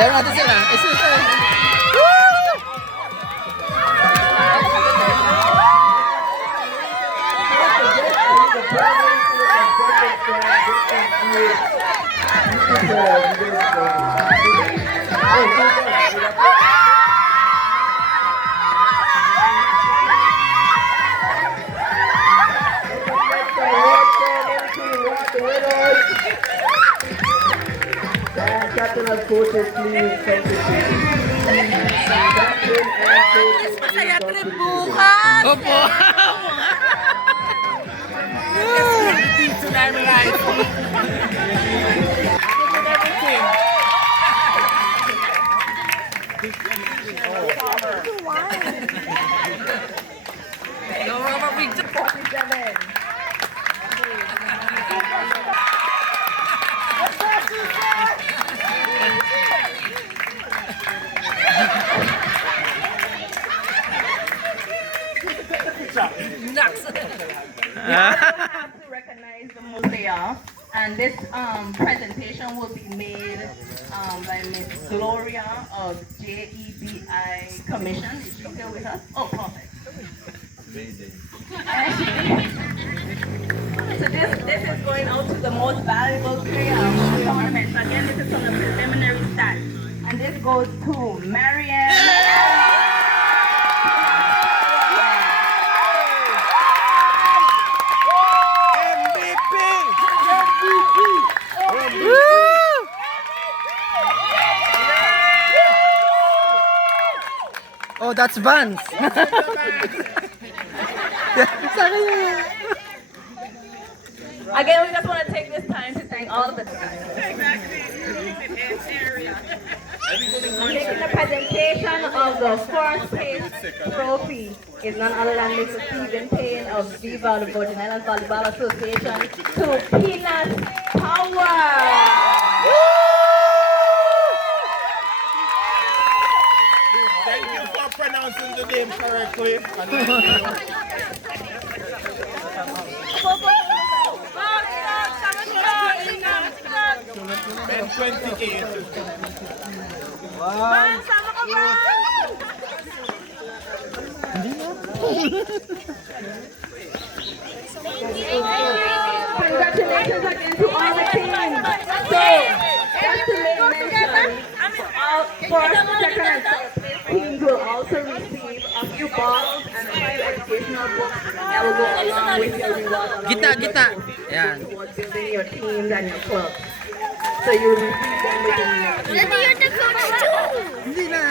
Ayan natin sila. Ito. Captain and coaches, please come to Mas masaya trip bukas! Opo! Dito namin guys! have to recognize the Musea, and this presentation will be made by Miss Gloria of JEBI Commission. Is she still with us? Oh, perfect. So this is going out to the most valuable player of the tournament. So again, this is from the preliminary stats. And this goes to Marianne. Oh, that's Vance. Again, we just want to take this time to thank all of the Making the presentation of the first place trophy is none other than Mr. Stephen Payne of Viva the Virgin Islands Volleyball Association to Pinas Power. Thank you for pronouncing the name correctly. Ben 28. Man, sama ka ba? Congratulations again to all the teams. So, just to make mention, first, second, and third place teams will also receive a few bottles and a few educational books that will go along with your reward. Gita. Yan. Towards building your teams and your club. So you will receive them within the next few months. Hindi na.